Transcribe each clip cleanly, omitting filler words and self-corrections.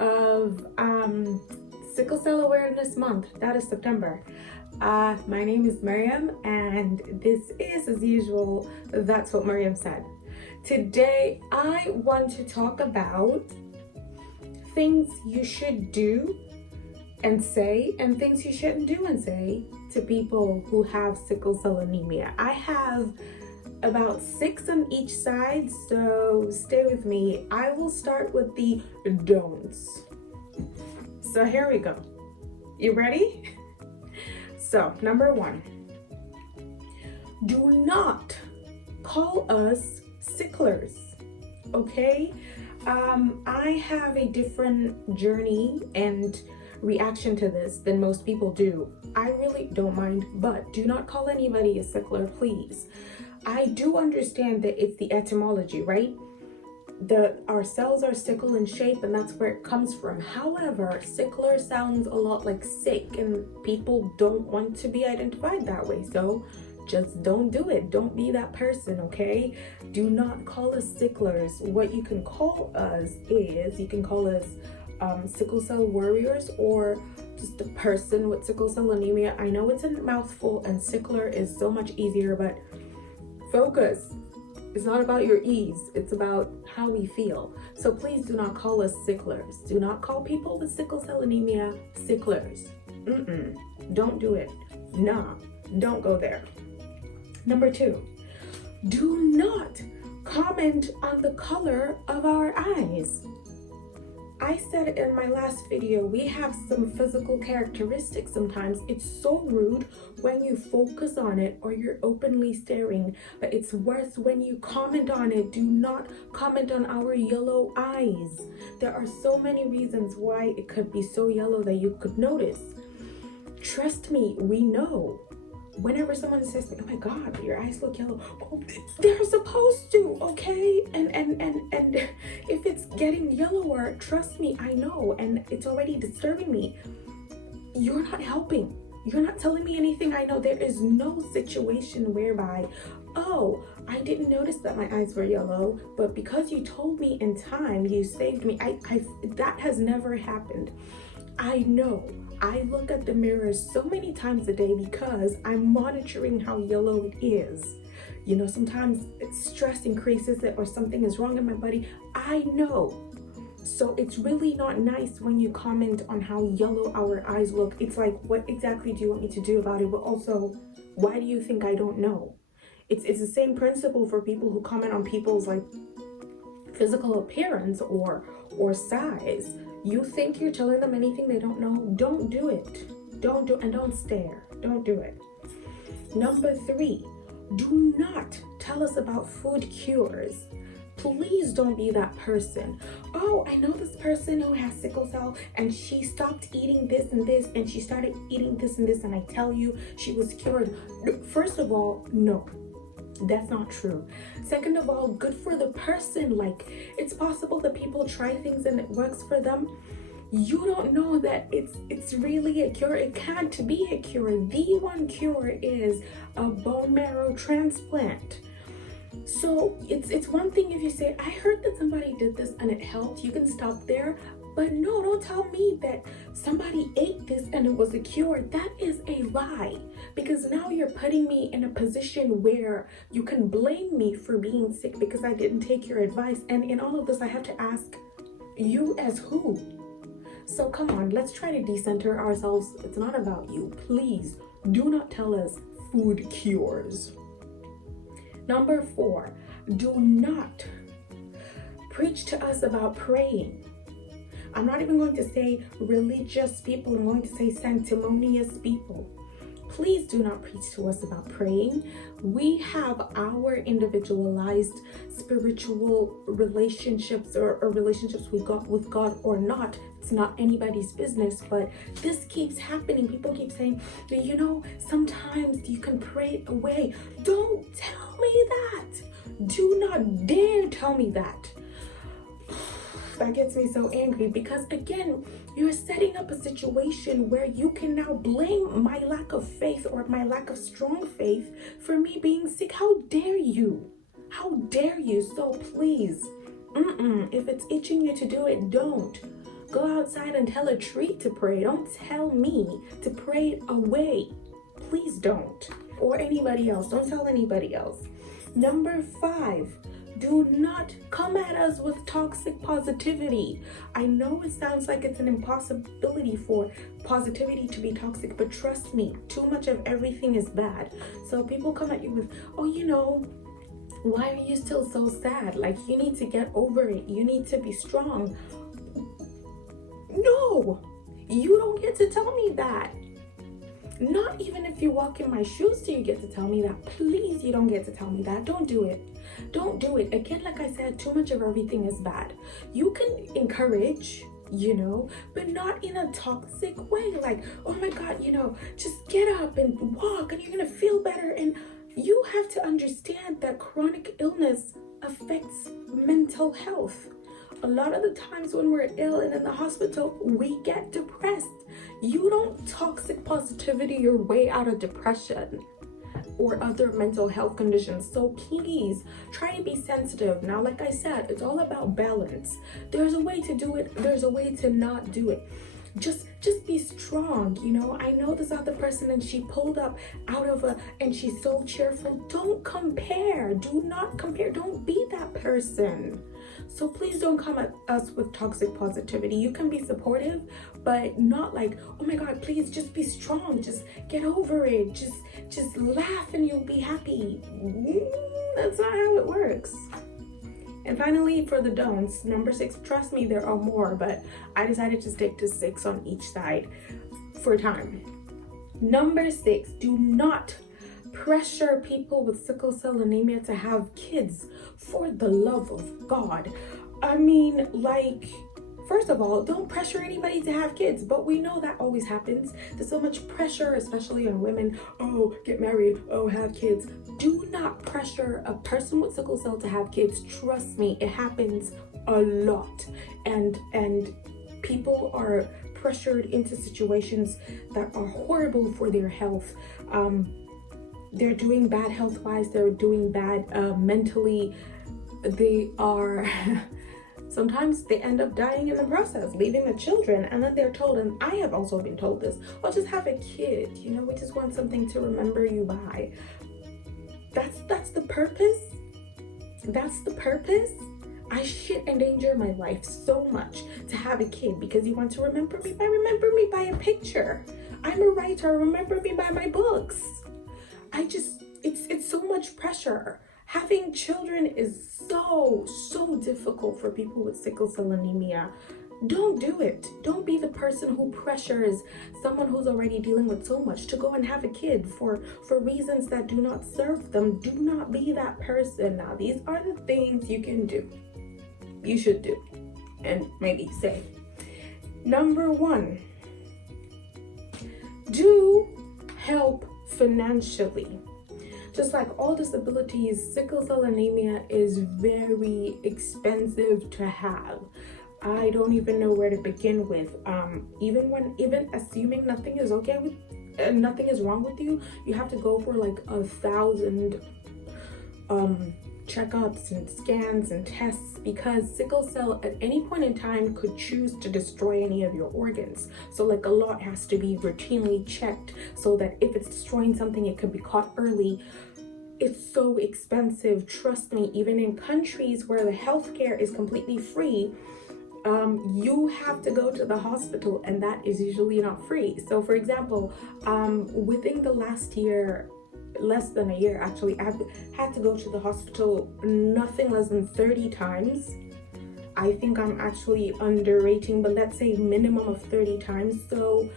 of Sickle Cell Awareness Month. That is September. My name is Miriam, and this is, as usual, That's What Miriam Said. Today, I want to talk about things you should do and say, and things you shouldn't do and say to people who have sickle cell anemia. I have about 6 on each side, so stay with me. I will start with the don'ts. So here we go. You ready? So, number 1, do not call us sicklers, okay? I have a different journey and reaction to this than most people do. I really don't mind, but do not call anybody a sickler, please. I do understand that it's the etymology, right? Our cells are sickle in shape, and that's where it comes from. However, sickler sounds a lot like sick, and people don't want to be identified that way. So just don't do it. Don't be that person, okay? Do not call us sicklers. What you can call us is, you can call us sickle cell warriors, or just a person with sickle cell anemia. I know it's a mouthful, and sickler is so much easier, but focus. It's not about your ease, it's about how we feel. So please do not call us sicklers. Do not call people with sickle cell anemia sicklers. Don't do it. Nah, don't go there. Number 2, do not comment on the color of our eyes. I said in my last video, we have some physical characteristics sometimes. It's so rude when you focus on it or you're openly staring, but it's worse when you comment on it. Do not comment on our yellow eyes. There are so many reasons why it could be so yellow that you could notice. Trust me, we know. Whenever someone says, oh my God, your eyes look yellow, oh, they're supposed to, okay? And if it's getting yellower, trust me, I know, and it's already disturbing me. You're not helping. You're not telling me anything I know. There is no situation whereby, oh, I didn't notice that my eyes were yellow, but because you told me in time, you saved me. That has never happened. I know. I look at the mirror so many times a day because I'm monitoring how yellow it is. You know, sometimes stress increases it or something is wrong in my body. I know. So it's really not nice when you comment on how yellow our eyes look. It's like, what exactly do you want me to do about it? But also, why do you think I don't know? It's the same principle for people who comment on people's like physical appearance or size. You think you're telling them anything they don't know? Don't do it. Don't do it, and don't stare. Don't do it. Number 3, do not tell us about food cures. Please don't be that person. Oh, I know this person who has sickle cell and she stopped eating this and this and she started eating this and this, and I tell you she was cured. First of all, no. That's not true. Second of all, good for the person. Like, it's possible that people try things and it works for them. You don't know that it's really a cure. It can't be a cure. The one cure is a bone marrow transplant. So it's one thing if you say, I heard that somebody did this and it helped. You can stop there. But no, don't tell me that somebody ate this and it was a cure. That is a lie, because now you're putting me in a position where you can blame me for being sick because I didn't take your advice. And in all of this, I have to ask you as who? So come on, let's try to decenter ourselves. It's not about you. Please do not tell us food cures. Number 4, do not preach to us about praying. I'm not even going to say religious people. I'm going to say sanctimonious people. Please do not preach to us about praying. We have our individualized spiritual relationships or relationships we got with God or not. It's not anybody's business, but this keeps happening. People keep saying, you know, sometimes you can pray it away. Don't tell me that. Do not dare tell me that. That gets me so angry, because again, you're setting up a situation where you can now blame my lack of faith or my lack of strong faith for me being sick. How dare you? How dare you? So please, if it's itching you to do it, don't. Go outside and tell a tree to pray. Don't tell me to pray it away. Please don't. Or anybody else. Don't tell anybody else. Number 5, do not come at us with toxic positivity. I know it sounds like it's an impossibility for positivity to be toxic, but trust me, too much of everything is bad. So people come at you with, oh, why are you still so sad? Like, you need to get over it. You need to be strong. No, you don't get to tell me that. Not even if you walk in my shoes do you get to tell me that. Please, you don't get to tell me that. Don't do it. Don't do it. Again, like I said, too much of everything is bad. You can encourage, but not in a toxic way. Like, oh my God, just get up and walk and you're going to feel better. And you have to understand that chronic illness affects mental health. A lot of the times when we're ill and in the hospital, we get depressed. You don't toxic positivity your way out of depression or other mental health conditions. So please try to be sensitive. Now, like I said, it's all about balance. There's a way to do it. There's a way to not do it. Just be strong. I know this other person and she pulled up out of and she's so cheerful. Don't compare. Do not compare. Don't be that person. So please don't come at us with toxic positivity. You can be supportive, but not like, oh my God, please just be strong. Just get over it. Just laugh and you'll be happy. That's not how it works. And finally, for the don'ts, number 6, trust me, there are more, but I decided to stick to 6 on each side for time. Number 6, do not pressure people with sickle cell anemia to have kids, for the love of God. I mean, first of all, don't pressure anybody to have kids, but we know that always happens. There's so much pressure, especially on women. Oh, get married. Oh, have kids. Do not pressure a person with sickle cell to have kids. Trust me, it happens a lot. And people are pressured into situations that are horrible for their health. They're doing bad health-wise. They're doing bad mentally. They are... Sometimes they end up dying in the process, leaving the children, and then they're told, and I have also been told this, well, just have a kid, we just want something to remember you by. That's the purpose? That's the purpose? I should endanger my life so much to have a kid because you want to remember me by a picture. I'm a writer, remember me by my books. It's so much pressure. Having children is so difficult for people with sickle cell anemia. Don't do it. Don't be the person who pressures someone who's already dealing with so much to go and have a kid for reasons that do not serve them. Do not be that person. Now, these are the things you can do. You should do and maybe say. Number 1, do help financially. Just like all disabilities, sickle cell anemia is very expensive to have. I don't even know where to begin with. Even assuming nothing is okay with, nothing is wrong with you, you have to go for like 1,000 checkups and scans and tests, because sickle cell at any point in time could choose to destroy any of your organs. So like a lot has to be routinely checked so that if it's destroying something, it could be caught early. It's so expensive. Trust me, even in countries where the healthcare is completely free, you have to go to the hospital, and that is usually not free. So for example, within the last year, less than a year actually, I've had to go to the hospital nothing less than 30 times. I think I'm actually underrating, but let's say minimum of 30 times. So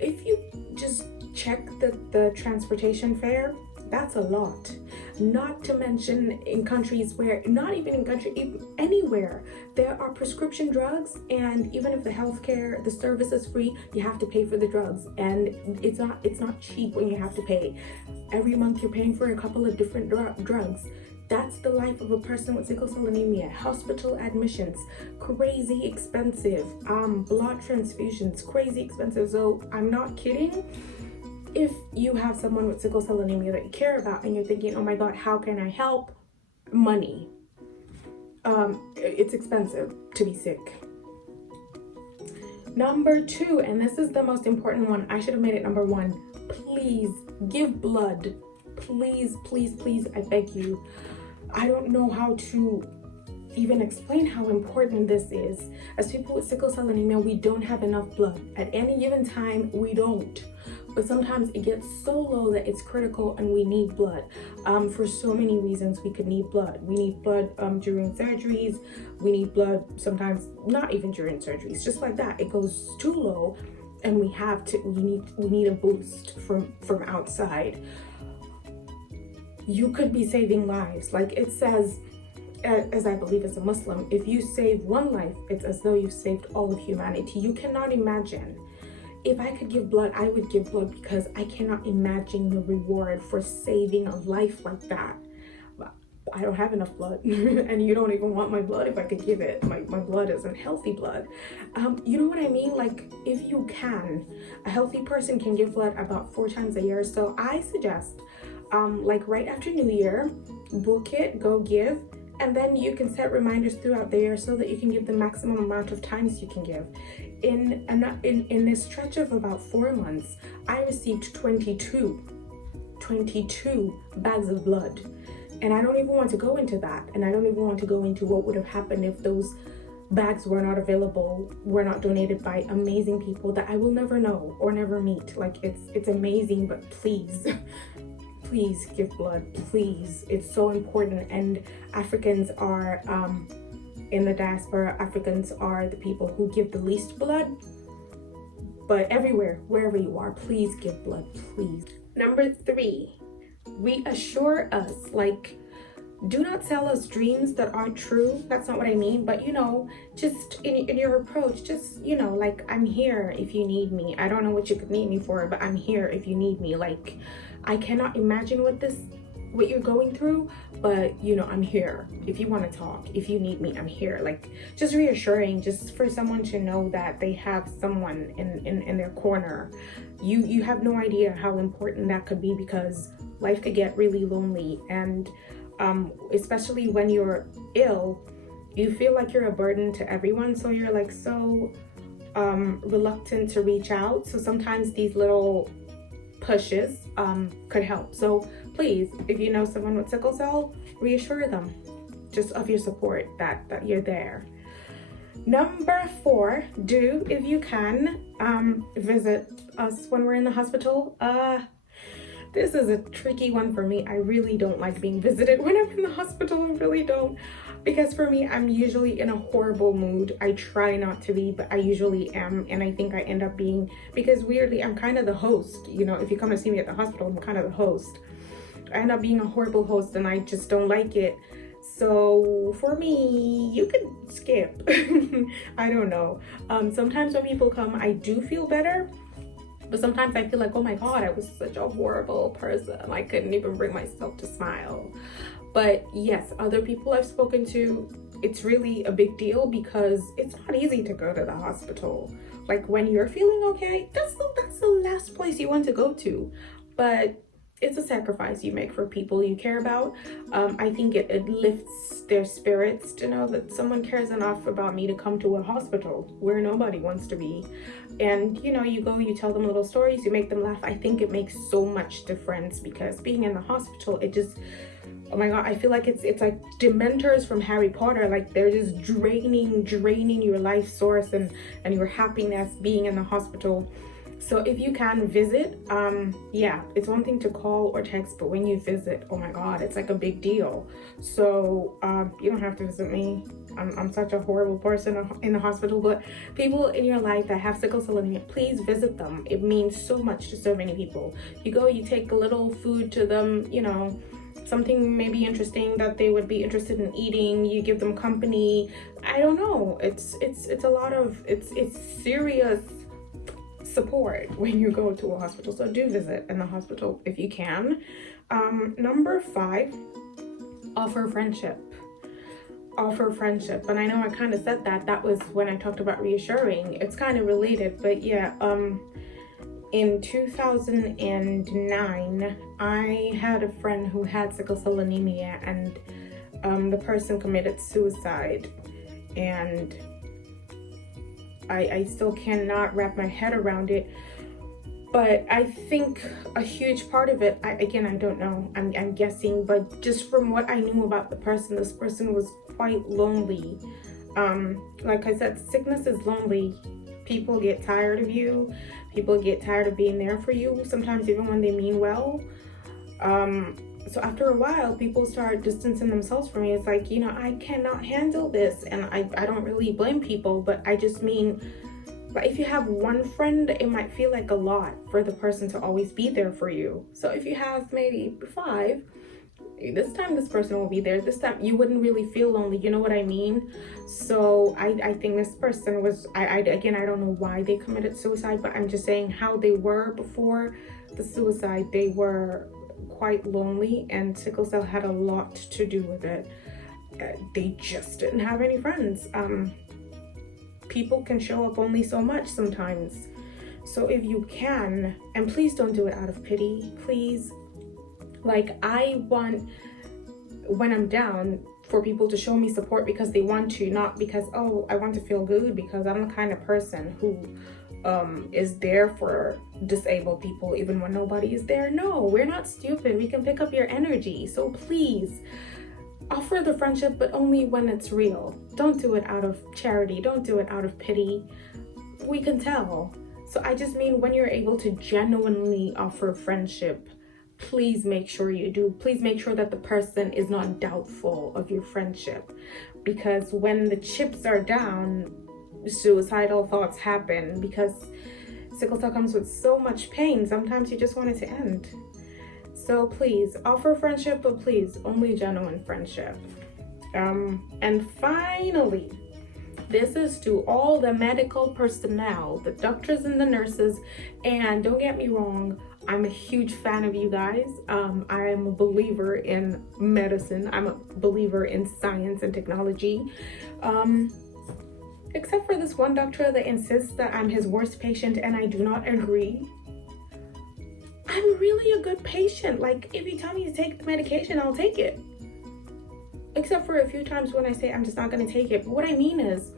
if you just check the transportation fare, that's a lot. Not to mention in countries where, not even in country, anywhere, there are prescription drugs, and even if the healthcare, the service is free, you have to pay for the drugs, and it's not cheap when you have to pay. Every month you're paying for a couple of different drugs. That's the life of a person with sickle cell anemia. Hospital admissions, crazy expensive. Blood transfusions, crazy expensive. So I'm not kidding. If you have someone with sickle cell anemia that you care about and you're thinking, oh my God, how can I help? Money. It's expensive to be sick. Number 2, and this is the most important one. I should have made it number 1. Please give blood. Please, please, please, I beg you. I don't know how to even explain how important this is. As people with sickle cell anemia, we don't have enough blood. At any given time, we don't. But sometimes it gets so low that it's critical and we need blood. For so many reasons, we could need blood. We need blood during surgeries. We need blood sometimes not even during surgeries, just like that. It goes too low and we need a boost from outside. You could be saving lives. Like it says, as I believe as a Muslim, if you save one life, it's as though you've saved all of humanity. You cannot imagine. If I could give blood, I would give blood, because I cannot imagine the reward for saving a life like that. I don't have enough blood and you don't even want my blood if I could give it. My blood isn't healthy blood. You know what I mean? Like if you can, a healthy person can give blood about 4 times a year. So I suggest like right after New Year, book it, go give. And then you can set reminders throughout the year so that you can give the maximum amount of times you can give. In this stretch of about 4 months, I received 22 bags of blood. And I don't even want to go into that. And I don't even want to go into what would have happened if those bags were not available, were not donated by amazing people that I will never know or never meet. Like it's amazing, but please. Please give blood, please. It's so important. And Africans are, in the diaspora, Africans are the people who give the least blood. But everywhere, wherever you are, please give blood, please. Number 3, reassure us. Like, do not sell us dreams that aren't true. That's not what I mean. But, you know, just in your approach, just, you know, like, I'm here if you need me. I don't know what you could need me for, but I'm here if you need me. Like, I cannot imagine what you're going through, but you know, I'm here. If you want to talk, if you need me, I'm here. Like, just reassuring, just for someone to know that they have someone in their corner. You have no idea how important that could be, because life could get really lonely. And especially when you're ill, you feel like you're a burden to everyone. So you're like so reluctant to reach out. So sometimes these little pushes could help. So please, if you know someone with sickle cell, reassure them just of your support, that you're there. Number 4, do, if you can, visit us when we're in the hospital. This is a tricky one for me. I really don't like being visited when I'm in the hospital. I really don't. Because for me, I'm usually in a horrible mood. I try not to be, but I usually am. And I think I end up being, because weirdly, I'm kind of the host. You know, if you come to see me at the hospital, I'm kind of the host. I end up being a horrible host and I just don't like it. So for me, you can skip. I don't know. Sometimes when people come, I do feel better. But sometimes I feel like, oh my God, I was such a horrible person. I couldn't even bring myself to smile. But yes, other people I've spoken to, it's really a big deal, because it's not easy to go to the hospital. Like when you're feeling okay, that's the last place you want to go to. But it's a sacrifice you make for people you care about. I think it lifts their spirits to know that someone cares enough about me to come to a hospital where nobody wants to be. And you know, you go, you tell them little stories, you make them laugh. I think it makes so much difference, because being in the hospital, it just, oh my God, I feel like it's like Dementors from Harry Potter. Like they're just draining your life source and your happiness being in the hospital. So if you can visit, yeah, it's one thing to call or text, but when you visit, oh my God, it's like a big deal. So you don't have to visit me. I'm such a horrible person in the hospital, but people in your life that have sickle cell anemia, please visit them. It means so much to so many people. You go, you take a little food to them, you know, something maybe interesting that they would be interested in eating. You give them company. I don't know. It's a lot of, it's serious support when you go to a hospital. So do visit in the hospital if you can. Number 5, offer friendship. And I know I kind of said that was when I talked about reassuring. It's kind of related, but yeah, in 2009 I had a friend who had sickle cell anemia, and the person committed suicide. And I still cannot wrap my head around it. But I think a huge part of it, I don't know, I'm guessing, but just from what I knew about the person, this person was quite lonely. Like I said, sickness is lonely. People get tired of you. People get tired of being there for you, sometimes even when they mean well. So after a while, people start distancing themselves from me. It's like, I cannot handle this. And I don't really blame people, but I just mean, but if you have one friend, it might feel like a lot for the person to always be there for you. So if you have maybe 5, this time this person will be there. This time you wouldn't really feel lonely. You know what I mean? So I think this person was, I don't know why they committed suicide, but I'm just saying how they were before the suicide. They were quite lonely, and sickle cell had a lot to do with it. They just didn't have any friends. People can show up only so much sometimes. So if you can, and please don't do it out of pity, please. Like, I want, when I'm down, for people to show me support because they want to, not because, oh, I want to feel good, because I'm the kind of person who is there for disabled people even when nobody is there. No, we're not stupid. We can pick up your energy. So please, offer the friendship, but only when it's real. Don't do it out of charity. Don't do it out of pity. We can tell. So I just mean, when you're able to genuinely offer friendship, please make sure you do. Please make sure that the person is not doubtful of your friendship, because when the chips are down, suicidal thoughts happen, because sickle cell comes with so much pain. Sometimes you just want it to end. So please offer friendship, but please only genuine friendship. And finally, this is to all the medical personnel, the doctors and the nurses. And don't get me wrong, I'm a huge fan of you guys. I am a believer in medicine. I'm a believer in science and technology. Except for this one doctor that insists that I'm his worst patient, and I do not agree. I'm really a good patient. Like, if you tell me to take the medication, I'll take it. Except for a few times when I say I'm just not going to take it. But what I mean is,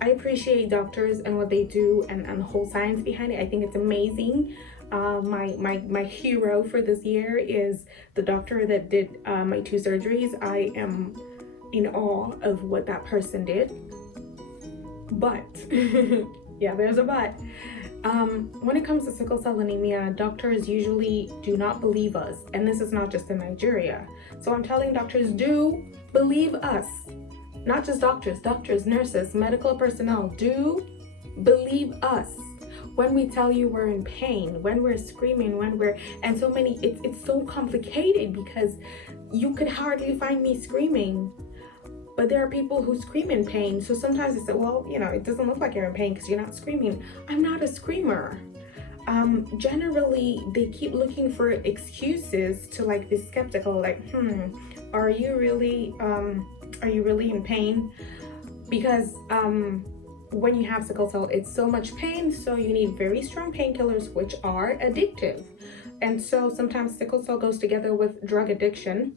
I appreciate doctors and what they do, and the whole science behind it. I think it's amazing. My hero for this year is the doctor that did my 2 surgeries. I am in awe of what that person did. But, yeah, there's a but. When it comes to sickle cell anemia, doctors usually do not believe us. And this is not just in Nigeria. So I'm telling doctors, do believe us. Not just doctors, nurses, medical personnel, do believe us. When we tell you we're in pain, when we're screaming, and so many, it's so complicated, because you could hardly find me screaming. But there are people who scream in pain. So sometimes they say, well, it doesn't look like you're in pain because you're not screaming. I'm not a screamer. Generally, they keep looking for excuses to be skeptical, like, are you really in pain? Because when you have sickle cell, it's so much pain, so you need very strong painkillers, which are addictive. And so sometimes sickle cell goes together with drug addiction.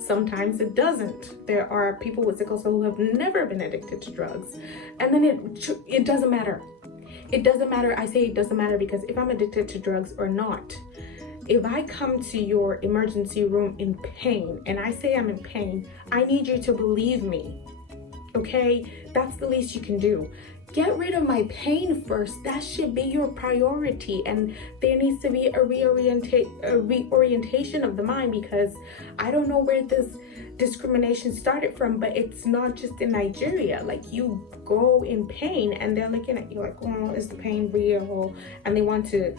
Sometimes it doesn't. There are people with sickle cell who have never been addicted to drugs. And then it doesn't matter. It doesn't matter. I say it doesn't matter because if I'm addicted to drugs or not, if I come to your emergency room in pain and I say I'm in pain, I need you to believe me. Okay? That's the least you can do. Get rid of my pain first. That should be your priority. And there needs to be a reorientation of the mind, because I don't know where this discrimination started from, but it's not just in Nigeria. Like, you go in pain and they're looking at you like, oh, is the pain real? And they want to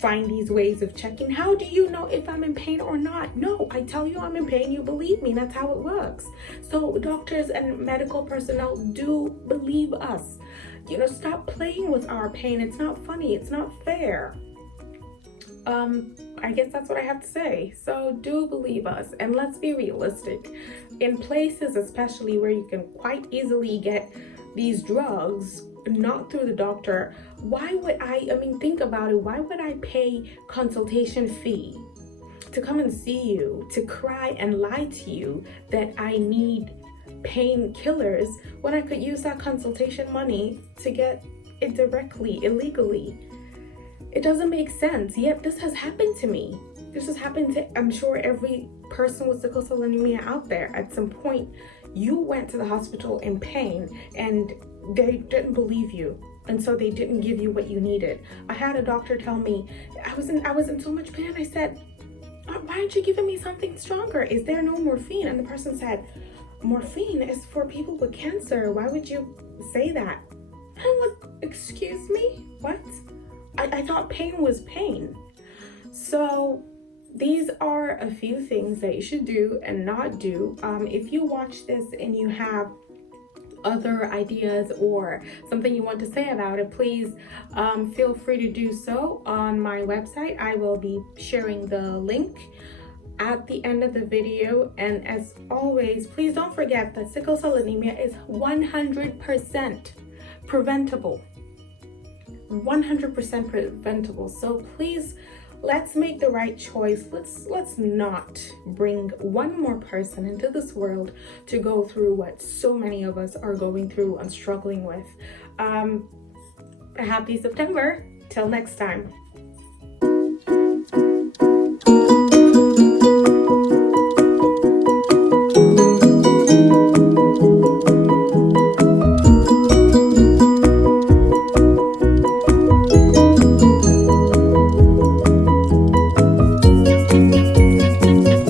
find these ways of checking. How do you know if I'm in pain or not? No, I tell you I'm in pain, you believe me. That's how it works. So doctors and medical personnel, do believe us. Stop playing with our pain. It's not funny. It's not fair. I guess that's what I have to say. So do believe us, and let's be realistic. In places especially where you can quite easily get these drugs, not through the doctor, why would think about it. Why would I pay consultation fee to come and see you, to cry and lie to you that I need painkillers when I could use that consultation money to get it directly, illegally? It doesn't make sense. Yet this has happened to me. This has happened to, I'm sure, every person with sickle cell anemia out there. At some point, you went to the hospital in pain and they didn't believe you. And so they didn't give you what you needed. I had a doctor tell me, I was in so much pain. I said, why aren't you giving me something stronger? Is there no morphine? And the person said, morphine is for people with cancer. Why would you say that? And I'm like, excuse me? What? I thought pain was pain. So these are a few things that you should do and not do. If you watch this and you have other ideas or something you want to say about it, please feel free to do so on my website. I will be sharing the link at the end of the video. And as always, please don't forget that sickle cell anemia is 100% preventable. 100% preventable. So please, let's make the right choice. Let's not bring one more person into this world to go through what so many of us are going through and struggling with. Happy September. Till next time.